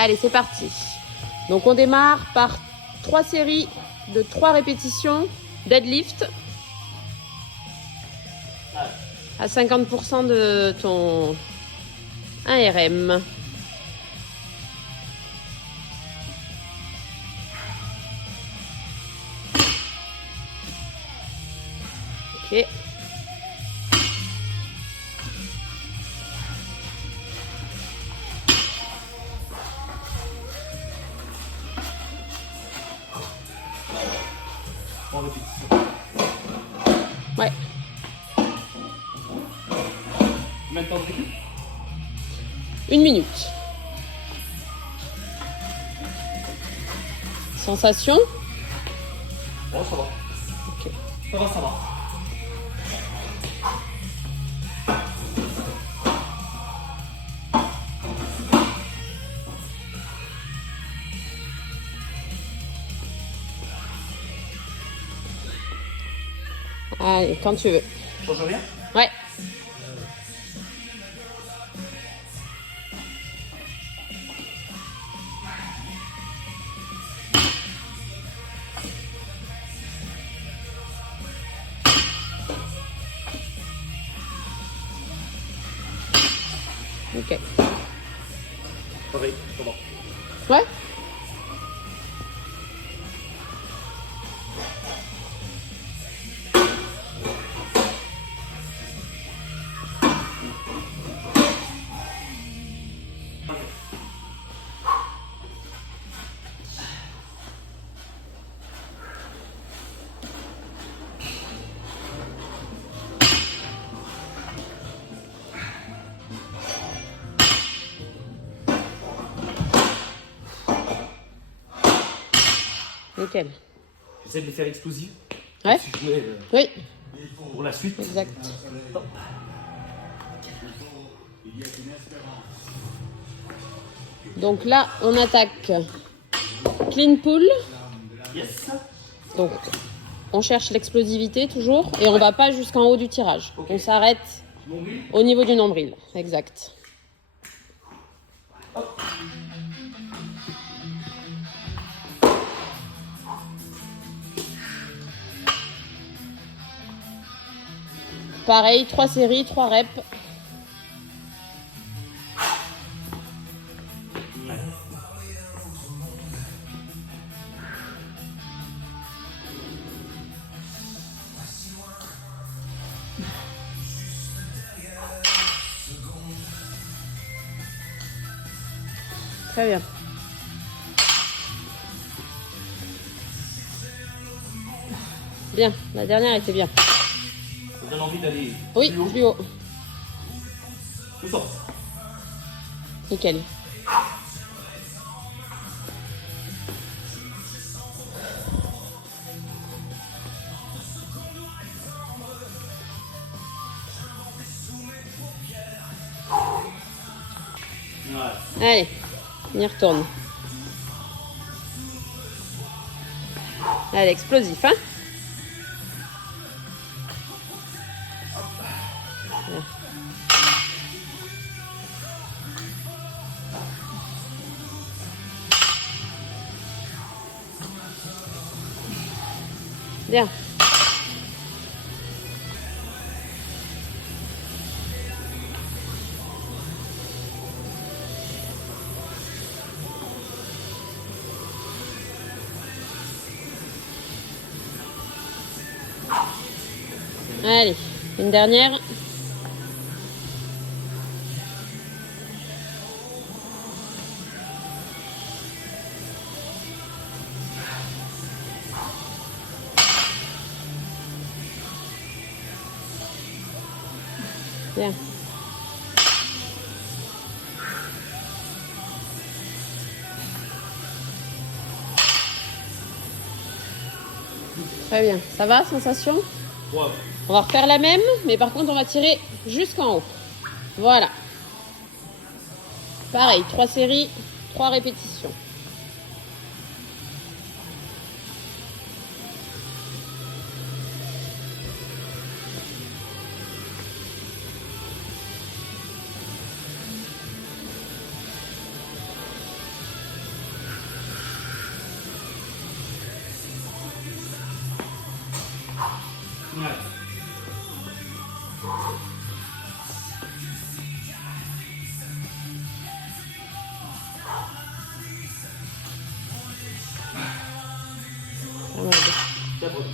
Allez, c'est parti. Donc on démarre par 3 séries de 3 répétitions deadlift à 50% de ton 1 RM. Ok. Ouais. Combien de temps de récup? 1 minute. Sensation? Oh, ça va. Ok. Ça va, ça va. Allez, quand tu veux. Change rien? Ouais. Ok. Pareil, ça va. Ouais. Nickel. J'essaie de les faire explosifs. Ouais. Si je voulais, Oui. pour la suite. Exact. Hop. Donc là, on attaque clean pull. Yes. Donc, on cherche l'explosivité toujours et on va pas jusqu'en haut du tirage. Ok. On s'arrête Nombril. au niveau du nombril. Exact. Pareil, 3 séries, 3 reps. Très bien. Bien, la dernière était bien. Ça donne envie d'aller Oui, plus haut. plus haut. Plus fort. Nickel. Ouais. Allez, on y retourne. Allez, explosif, hein? Voilà. Bien. Allez, une dernière. Bien. Très bien. Ça va, sensation? Ouais. On va refaire la même, mais par contre, on va tirer jusqu'en haut. Voilà. Pareil, 3 séries, 3 répétitions. Ouais. Pas mal. D'accord.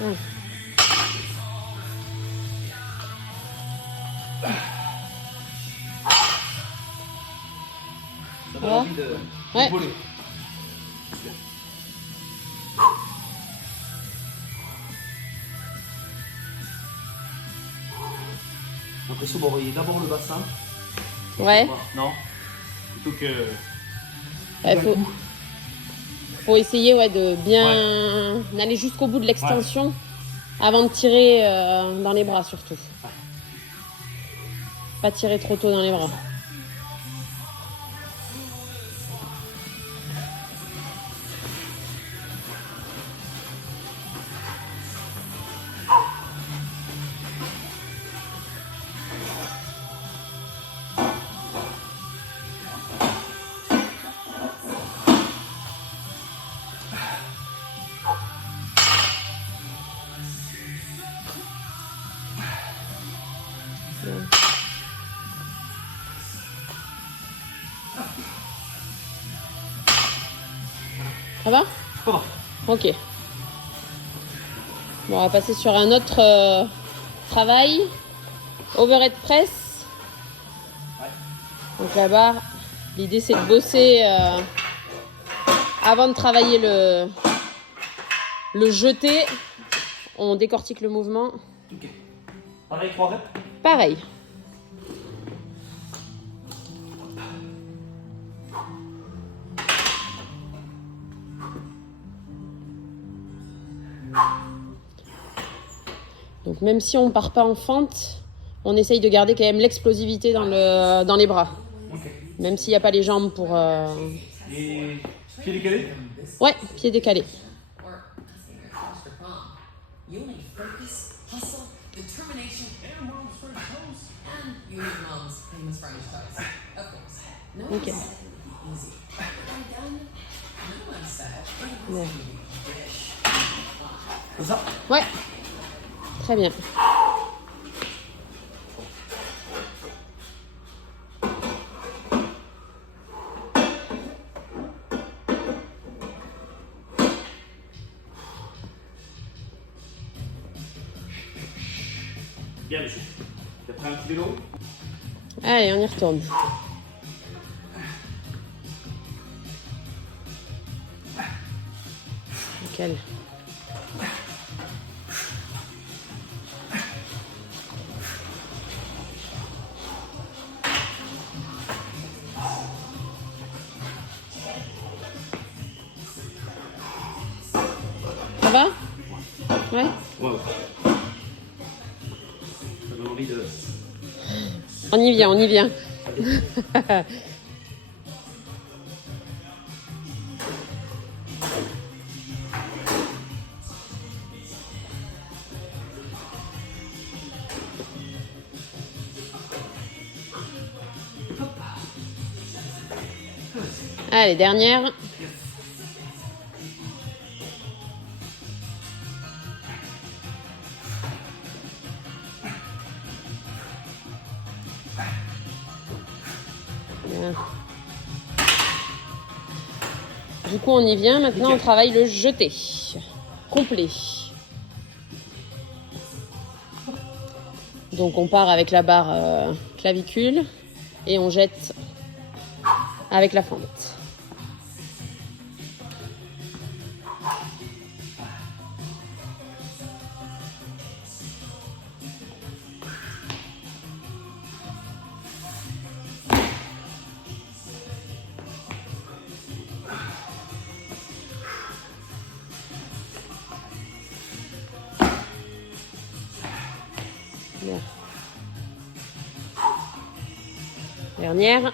Ouais. Ça donne envie de Ouais. voler. L'impression d'envoyer d'abord le bassin. Ouais. Non. Plutôt que. Ouais, d'un faut, coup. faut essayer de bien aller jusqu'au bout de l'extension avant de tirer dans les bras surtout. Pas tirer trop tôt dans les bras. Ça va? Ça va. Ok. Bon, on va passer sur un autre travail. Overhead press. Ouais. Donc la barre, l'idée c'est de bosser avant de travailler le jeté. On décortique le mouvement. Ok. Pareil, 3 reps. Pareil. Donc même si on part pas en fente, on essaye de garder quand même l'explosivité dans les bras. Ok. Même s'il n'y a pas les jambes pour... Et pied décalé. Ouais, pied décalé. Or as in Foster Farm, you need focus, hustle, determination, and mom's French toast. And you need mom's famous French toast. Of course. No one Okay. said it would be easy. But when done, no one said it Ouais. would be dish. Comme ça. Ouais. Très bien. Bien, monsieur. T'as pris un petit vélo? Allez, on y retourne. Nickel. Ça va? Ouais. Ouais. Ça donne envie de. On y vient, on y vient. Allez, dernière. Bien. Du coup, on y vient. Maintenant, on travaille le jeté complet. Donc, on part avec la barre clavicule et on jette avec la fente. Bien. Dernière.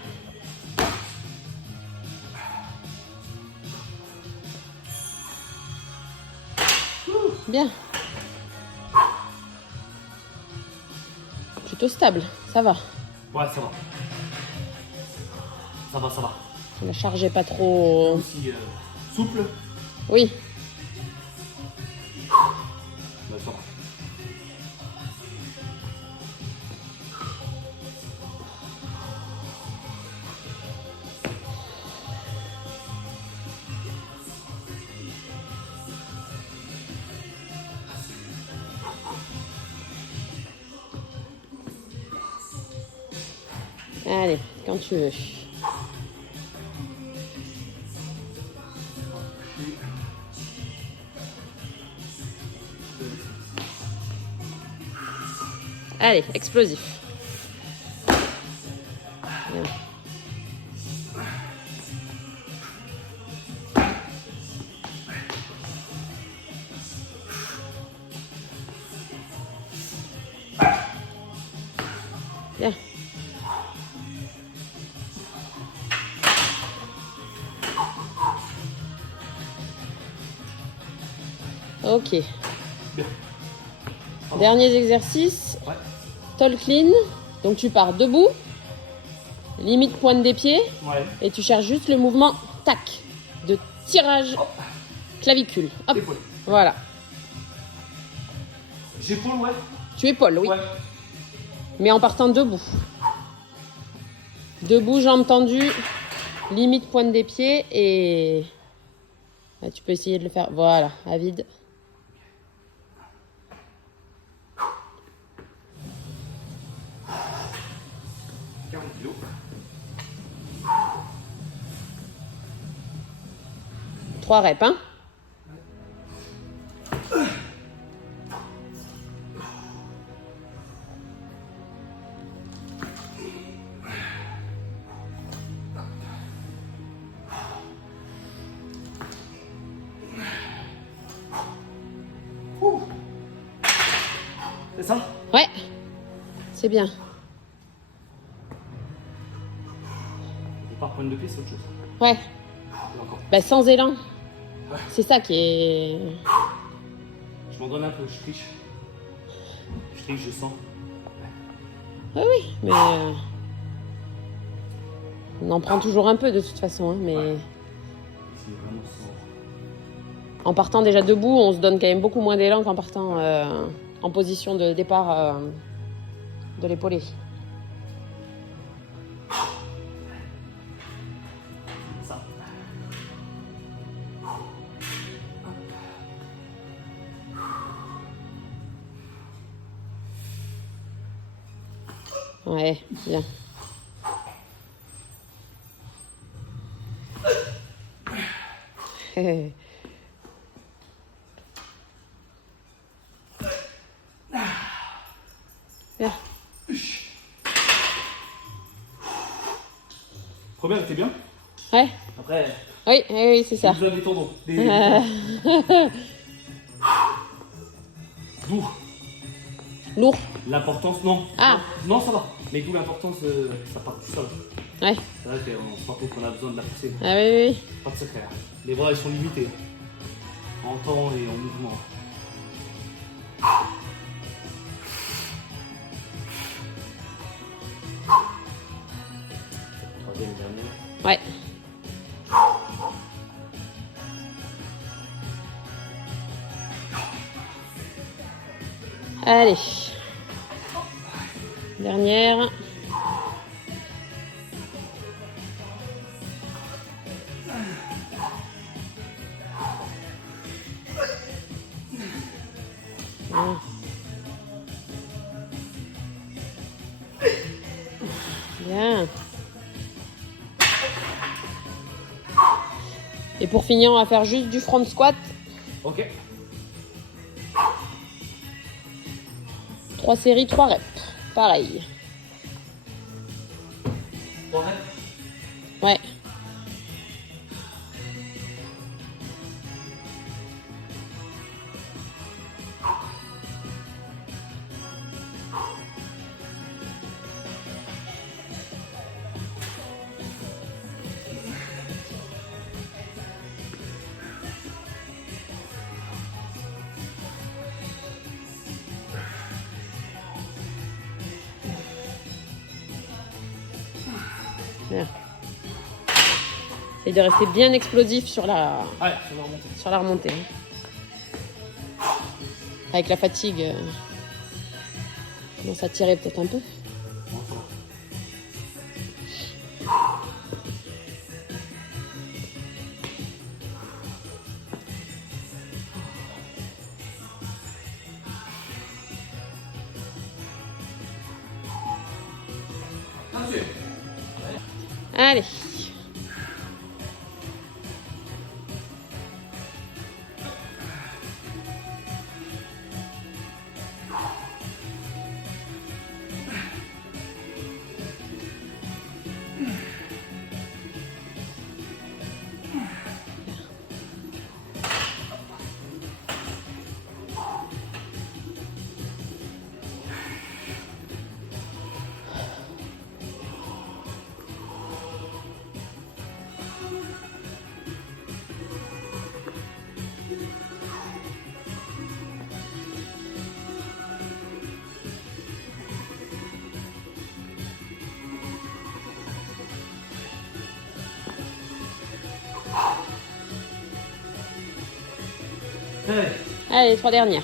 Bien. Plutôt stable, ça va. Ouais, ça va. Ça va, ça va. Ne chargez pas trop. Aussi souple. Oui, Allez, quand tu veux. Allez, explosif. Bien. Bien. Ok. Bien. Derniers exercices. Ouais. Tall clean. Donc tu pars debout, limite pointe des pieds, Ouais. et tu cherches juste le mouvement tac de tirage clavicule. Hop. Épaule. Voilà. J'épaule, ouais. Tu épaules, oui. Ouais. Mais en partant debout. Debout, jambes tendues, limite pointe des pieds et là, tu peux essayer de le faire. Voilà, à vide. Kilos. Trois reps, hein. C'est ça? Ouais, c'est bien. Par pointe de pied, c'est autre chose. Ouais, Et encore. bah, sans élan. C'est ça qui est... Je m'en donne un peu, je triche. Je triche, je sens. Oui, oui, mais... on en prend toujours un peu de toute façon, hein, mais... C'est vraiment sans... En partant déjà debout, on se donne quand même beaucoup moins d'élan qu'en partant en position de départ de l'épaulé. Ça. Ouais, bien. Bien. Première, était bien. Ouais. Après, Oui, oui, oui, c'est ça. vous avez des tendons. Des... D'où Lourd. l'importance, non. Ah. Non, ça va. Mais d'où l'importance, ça part tout seul. Ouais. C'est vrai qu'on se rend compte qu'on a besoin de la pousser. Ah oui, oui, oui. Pas de secret. Les bras, ils sont limités. En temps et en mouvement. Troisième et dernier. Ouais. Allez. Dernière. Bien. Bien. Et pour finir, on va faire juste du front squat. Ok. 3 séries, 3 reps. Pareil. 3 reps. Ouais. Bien. Et de rester bien explosif sur la Ouais, ça va remonter. remontée. Avec la fatigue, commence à tirer peut-être un peu. Bon, ça va. Attention. Allez. Allez. Allez, les 3 dernières.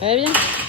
Très bien.